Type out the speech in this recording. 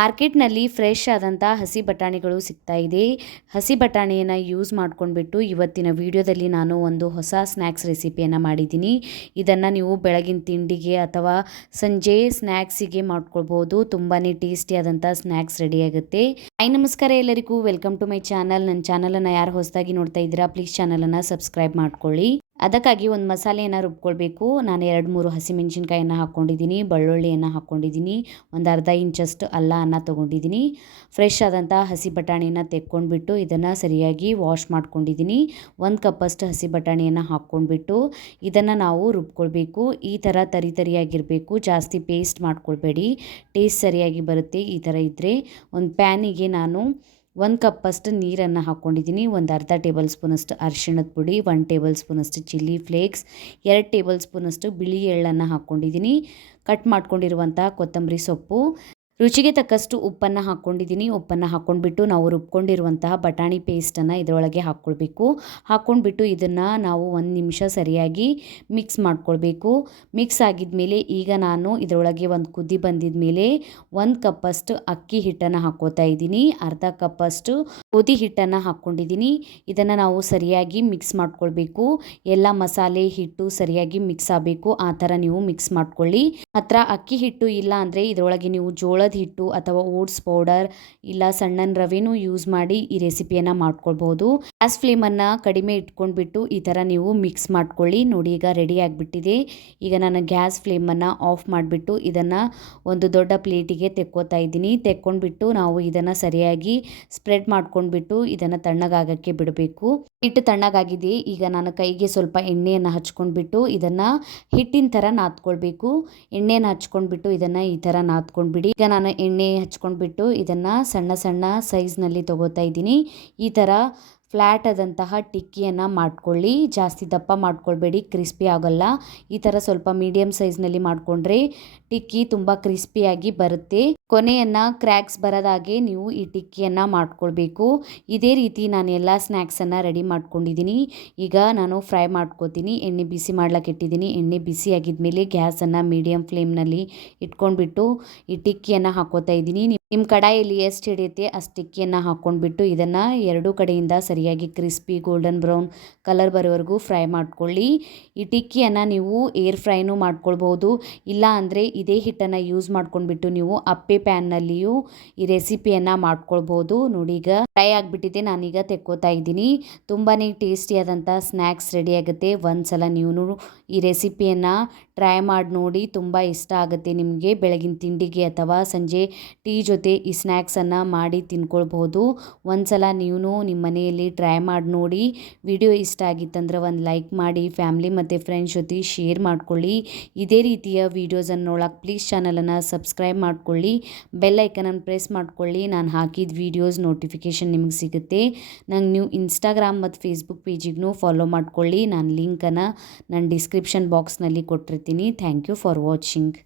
ಮಾರ್ಕೆಟ್ನಲ್ಲಿ ಫ್ರೆಶ್ ಆದಂಥ ಹಸಿ ಬಟಾಣಿಗಳು ಸಿಗ್ತಾ ಇದೆ. ಹಸಿ ಬಟಾಣಿಯನ್ನು ಯೂಸ್ ಮಾಡ್ಕೊಂಡ್ಬಿಟ್ಟು ಇವತ್ತಿನ ವಿಡಿಯೋದಲ್ಲಿ ನಾನು ಒಂದು ಹೊಸ ಸ್ನ್ಯಾಕ್ಸ್ ರೆಸಿಪಿಯನ್ನು ಮಾಡಿದ್ದೀನಿ. ಇದನ್ನು ನೀವು ಬೆಳಗಿನ ತಿಂಡಿಗೆ ಅಥವಾ ಸಂಜೆ ಸ್ನ್ಯಾಕ್ಸಿಗೆ ಮಾಡ್ಕೊಳ್ಬೋದು. ತುಂಬಾ ಟೇಸ್ಟಿಯಾದಂಥ ಸ್ನ್ಯಾಕ್ಸ್ ರೆಡಿಯಾಗುತ್ತೆ ಹಾಯ್ ನಮಸ್ಕಾರ ಎಲ್ಲರಿಗೂ. ವೆಲ್ಕಮ್ ಟು ಮೈ ಚಾನಲ್ ನನ್ನ ಚಾನಲನ್ನು ಯಾರು ಹೊಸದಾಗಿ ನೋಡ್ತಾ ಇದ್ದೀರಾ ಪ್ಲೀಸ್ ಚಾನಲನ್ನು ಸಬ್ಸ್ಕ್ರೈಬ್ ಮಾಡ್ಕೊಳ್ಳಿ. ಅದಕ್ಕಾಗಿ ಒಂದು ಮಸಾಲೆಯನ್ನು ರುಬ್ಕೊಳ್ಬೇಕು. ನಾನು ಎರಡು ಮೂರು ಹಸಿಮೆಣ್ಸಿನ್ಕಾಯನ್ನು ಹಾಕ್ಕೊಂಡಿದ್ದೀನಿ, ಬೆಳ್ಳುಳ್ಳಿಯನ್ನು ಹಾಕ್ಕೊಂಡಿದ್ದೀನಿ, ಒಂದು ಅರ್ಧ ಇಂಚಷ್ಟು ಅಲ್ಲ ಅನ್ನ ತೊಗೊಂಡಿದ್ದೀನಿ. ಫ್ರೆಶ್ ಆದಂಥ ಹಸಿ ಬಟಾಣಿನ ತೆಕ್ಕೊಂಡ್ಬಿಟ್ಟು ಇದನ್ನು ಸರಿಯಾಗಿ ವಾಶ್ ಮಾಡ್ಕೊಂಡಿದ್ದೀನಿ. ಒಂದು ಕಪ್ಪಷ್ಟು ಹಸಿ ಬಟಾಣಿಯನ್ನು ಹಾಕ್ಕೊಂಡ್ಬಿಟ್ಟು ಇದನ್ನು ನಾವು ರುಬ್ಕೊಳ್ಬೇಕು. ಈ ಥರ ತರಿ ತರಿಯಾಗಿರಬೇಕು. ಜಾಸ್ತಿ ಪೇಸ್ಟ್ ಮಾಡ್ಕೊಳ್ಬೇಡಿ. ಟೇಸ್ಟ್ ಸರಿಯಾಗಿ ಬರುತ್ತೆ ಈ ಥರ ಇದ್ದರೆ ಒಂದು ಪ್ಯಾನಿಗೆ ನಾನು ಒಂದು ಕಪ್ಪಷ್ಟು ನೀರನ್ನು ಹಾಕ್ಕೊಂಡಿದ್ದೀನಿ. ಒಂದು ಅರ್ಧ ಟೇಬಲ್ ಸ್ಪೂನಷ್ಟು ಅರಿಶಿಣದ ಪುಡಿ ಒನ್ ಟೇಬಲ್ ಸ್ಪೂನಷ್ಟು ಚಿಲ್ಲಿ ಫ್ಲೇಕ್ಸ್, ಎರಡು ಟೇಬಲ್ ಸ್ಪೂನಷ್ಟು ಬಿಳಿ ಎಳ್ಳನ್ನು ಹಾಕ್ಕೊಂಡಿದ್ದೀನಿ. ಕಟ್ ಮಾಡ್ಕೊಂಡಿರುವಂತಹ ಕೊತ್ತಂಬರಿ ಸೊಪ್ಪು ರುಚಿಗೆ ತಕ್ಕಷ್ಟು ಉಪ್ಪನ್ನು ಹಾಕ್ಕೊಂಡಿದ್ದೀನಿ. ಉಪ್ಪನ್ನು ಹಾಕ್ಕೊಂಡ್ಬಿಟ್ಟು ನಾವು ರುಬ್ಕೊಂಡಿರುವಂತಹ ಬಟಾಣಿ ಪೇಸ್ಟನ್ನು ಇದರೊಳಗೆ ಹಾಕ್ಕೊಳ್ಬೇಕು. ಹಾಕ್ಕೊಂಡ್ಬಿಟ್ಟು ಇದನ್ನು ನಾವು ಒಂದು ನಿಮಿಷ ಸರಿಯಾಗಿ ಮಿಕ್ಸ್ ಮಾಡ್ಕೊಳ್ಬೇಕು. ಮಿಕ್ಸ್ ಆಗಿದ ಮೇಲೆ ಈಗ ನಾನು ಇದರೊಳಗೆ ಒಂದು ಕುದಿ ಬಂದಿದ ಮೇಲೆ ಒಂದು ಕಪ್ಪಷ್ಟು ಅಕ್ಕಿ ಹಿಟ್ಟನ್ನು ಹಾಕ್ಕೋತಾ ಇದ್ದೀನಿ. ಅರ್ಧ ಕಪ್ಪಷ್ಟು ಗೋಧಿ ಹಿಟ್ಟನ್ನು ಹಾಕ್ಕೊಂಡಿದ್ದೀನಿ. ಇದನ್ನು ನಾವು ಸರಿಯಾಗಿ ಮಿಕ್ಸ್ ಮಾಡ್ಕೊಳ್ಬೇಕು. ಎಲ್ಲ ಮಸಾಲೆ ಹಿಟ್ಟು ಸರಿಯಾಗಿ ಮಿಕ್ಸ್ ಆಗಬೇಕು. ಆ ಥರ ನೀವು ಮಿಕ್ಸ್ ಮಾಡ್ಕೊಳ್ಳಿ. ಹತ್ರ ಅಕ್ಕಿ ಹಿಟ್ಟು ಇಲ್ಲ ಅಂದರೆ ಇದರೊಳಗೆ ನೀವು ಜೋಳದ ಹಿಟ್ಟು ಅಥವಾ ಓಟ್ಸ್ ಪೌಡರ್ ಇಲ್ಲ ಸಣ್ಣನ ರವೆನೂ ಯೂಸ್ ಮಾಡಿ ಈ ರೆಸಿಪಿಯನ್ನು ಮಾಡ್ಕೊಳ್ಬೋದು ಗ್ಯಾಸ್ ಫ್ಲೇಮನ್ನು ಕಡಿಮೆ ಇಟ್ಕೊಂಡ್ಬಿಟ್ಟು ಈ ಥರ ನೀವು ಮಿಕ್ಸ್ ಮಾಡ್ಕೊಳ್ಳಿ. ನೋಡಿ, ಈಗ ರೆಡಿ ಆಗಿಬಿಟ್ಟಿದೆ. ಈಗ ನಾನು ಗ್ಯಾಸ್ ಫ್ಲೇಮನ್ನು ಆಫ್ ಮಾಡಿಬಿಟ್ಟು ಇದನ್ನು ಒಂದು ದೊಡ್ಡ ಪ್ಲೇಟಿಗೆ ತೆಕ್ಕೋತಾ ಇದ್ದೀನಿ. ತೆಕ್ಕೊಂಡ್ಬಿಟ್ಟು ನಾವು ಇದನ್ನು ಸರಿಯಾಗಿ ಸ್ಪ್ರೆಡ್ ಮಾಡ್ಕೊಂಡ್ಬಿಟ್ಟು ಇದನ್ನು ತಣ್ಣಗಾಗಕ್ಕೆ ಬಿಡಬೇಕು. ಹಿಟ್ಟು ತಣ್ಣಗಾಗಿದೆ ಈಗ ನಾನು ಕೈಗೆ ಸ್ವಲ್ಪ ಎಣ್ಣೆಯನ್ನು ಹಚ್ಕೊಂಡ್ಬಿಟ್ಟು ಇದನ್ನು ಹಿಟ್ಟಿನ ಥರ ನಾದ್ಕೊಳ್ಬೇಕು. ಎಣ್ಣೆಯನ್ನು ಹಚ್ಕೊಂಡ್ಬಿಟ್ಟು ಇದನ್ನು ಈ ಥರ ನಾದ್ಕೊಂಡ್ಬಿಡಿ. ಈಗ ನಾನು ಎಣ್ಣೆ ಹಚ್ಕೊಂಡ್ಬಿಟ್ಟು ಇದನ್ನು ಸಣ್ಣ ಸಣ್ಣ ಸೈಜ್ನಲ್ಲಿ ತೊಗೋತಾ ಇದ್ದೀನಿ. ಈ ಥರ ಫ್ಲ್ಯಾಟ್ ಆದಂತಹ ಟಿಕ್ಕಿಯನ್ನು ಮಾಡ್ಕೊಳ್ಳಿ. ಜಾಸ್ತಿ ದಪ್ಪ ಮಾಡ್ಕೊಳ್ಬೇಡಿ, ಕ್ರಿಸ್ಪಿ ಆಗೋಲ್ಲ. ಈ ಥರ ಸ್ವಲ್ಪ ಮೀಡಿಯಮ್ ಸೈಜ್ನಲ್ಲಿ ಮಾಡಿಕೊಂಡ್ರೆ ಟಿಕ್ಕಿ ತುಂಬ ಕ್ರಿಸ್ಪಿಯಾಗಿ ಬರುತ್ತೆ. ಕೊನೆಯನ್ನು ಕ್ರ್ಯಾಕ್ಸ್ ಬರೋದಾಗೆ ನೀವು ಈ ಟಿಕ್ಕಿಯನ್ನು ಮಾಡ್ಕೊಳ್ಬೇಕು. ಇದೇ ರೀತಿ ನಾನು ಎಲ್ಲ ಸ್ನ್ಯಾಕ್ಸನ್ನು ರೆಡಿ ಮಾಡ್ಕೊಂಡಿದ್ದೀನಿ. ಈಗ ನಾನು ಫ್ರೈ ಮಾಡ್ಕೋತೀನಿ. ಎಣ್ಣೆ ಬಿಸಿ ಮಾಡ್ಲಿಕ್ಕೆ ಇಟ್ಟಿದ್ದೀನಿ. ಎಣ್ಣೆ ಬಿಸಿ ಆಗಿದ್ಮೇಲೆ ಗ್ಯಾಸನ್ನು ಮೀಡಿಯಮ್ ಫ್ಲೇಮ್ನಲ್ಲಿ ಇಟ್ಕೊಂಡ್ಬಿಟ್ಟು ಈ ಟಿಕ್ಕಿಯನ್ನು ಹಾಕೋತಾ ಇದ್ದೀನಿ. ನಿಮ್ಮ ಕಡಾಯಲ್ಲಿ ಎಷ್ಟು ಹಿಡಿಯುತ್ತೆ? ಅಷ್ಟು ಟಿಕ್ಕಿಯನ್ನು ಹಾಕ್ಕೊಂಡ್ಬಿಟ್ಟು ಇದನ್ನು ಎರಡೂ ಕಡೆಯಿಂದ ಸರಿಯಾಗಿ ಕ್ರಿಸ್ಪಿ, ಗೋಲ್ಡನ್ ಬ್ರೌನ್ ಕಲರ್ ಬರೋವರೆಗೂ ಫ್ರೈ ಮಾಡ್ಕೊಳ್ಳಿ. ಈ ಟಿಕ್ಕಿಯನ್ನು ನೀವು ಏರ್ ಫ್ರೈನೂ ಮಾಡ್ಕೊಳ್ಬೋದು. ಇಲ್ಲ ಅಂದರೆ ಇದೇ ಹಿಟ್ಟನ್ನು ಯೂಸ್ ಮಾಡ್ಕೊಂಡ್ಬಿಟ್ಟು ನೀವು ಅಪ್ಪೆ ಪ್ಯಾನ್ನಲ್ಲಿಯೂ ಈ ರೆಸಿಪಿಯನ್ನು ಮಾಡ್ಕೊಳ್ಬೋದು. ನೋಡಿ, ಈಗ ಫ್ರೈ ಆಗಿಬಿಟ್ಟಿದೆ. ನಾನೀಗ ತೆಕ್ಕೋತಾ ಇದ್ದೀನಿ. ತುಂಬಾ ಟೇಸ್ಟಿಯಾದಂಥ ಸ್ನ್ಯಾಕ್ಸ್ ರೆಡಿ ಆಗುತ್ತೆ. ಒಂದು ಸಲ ನೀವು ಈ ರೆಸಿಪಿಯನ್ನು ಟ್ರೈ ಮಾಡಿ ನೋಡಿ ತುಂಬ ಇಷ್ಟ ಆಗುತ್ತೆ ನಿಮಗೆ. ಬೆಳಗಿನ ತಿಂಡಿಗೆ ಅಥವಾ ಸಂಜೆ ಟೀ ಜೊತೆ ಈ ಸ್ನ್ಯಾಕ್ಸನ್ನು ಮಾಡಿ ತಿನ್ಕೊಳ್ಬೋದು. ಒಂದು ಸಲ ನೀವು ನಿಮ್ಮ ಮನೆಯಲ್ಲಿ ಟ್ರೈ ಮಾಡಿ ನೋಡಿ. ವಿಡಿಯೋ ಇಷ್ಟ ಆಗಿತ್ತಂದ್ರೆ ಒಂದು ಲೈಕ್ ಮಾಡಿ, ಫ್ಯಾಮ್ಲಿ ಮತ್ತು ಫ್ರೆಂಡ್ಸ್ ಜೊತೆ ಶೇರ್ ಮಾಡ್ಕೊಳ್ಳಿ. ಇದೇ ರೀತಿಯ ವೀಡಿಯೋಸನ್ನು ನೋಡೋಕೆ ಪ್ಲೀಸ್ ಚಾನಲನ್ನು ಸಬ್ಸ್ಕ್ರೈಬ್ ಮಾಡ್ಕೊಳ್ಳಿ. ಬೆಲ್ ಐಕನನ್ನು ಪ್ರೆಸ್ ಮಾಡ್ಕೊಳ್ಳಿ. ನಾನು ಹಾಕಿದ ವೀಡಿಯೋಸ್ ನೋಟಿಫಿಕೇಷನ್ ನಿಮಗೆ ಸಿಗುತ್ತೆ. ನಂಗೆ ನೀವು ಇನ್ಸ್ಟಾಗ್ರಾಮ್ ಮತ್ತು ಫೇಸ್ಬುಕ್ ಪೇಜಿಗೂ ಫಾಲೋ ಮಾಡ್ಕೊಳ್ಳಿ. ನಾನು ಲಿಂಕನ್ನು ನಾನು ಡಿಸ್ಕ್ರಿಪ್ಷನ್ ಬಾಕ್ಸ್ನಲ್ಲಿ ಕೊಟ್ಟಿರ್ತೀನಿ. Thank you for watching.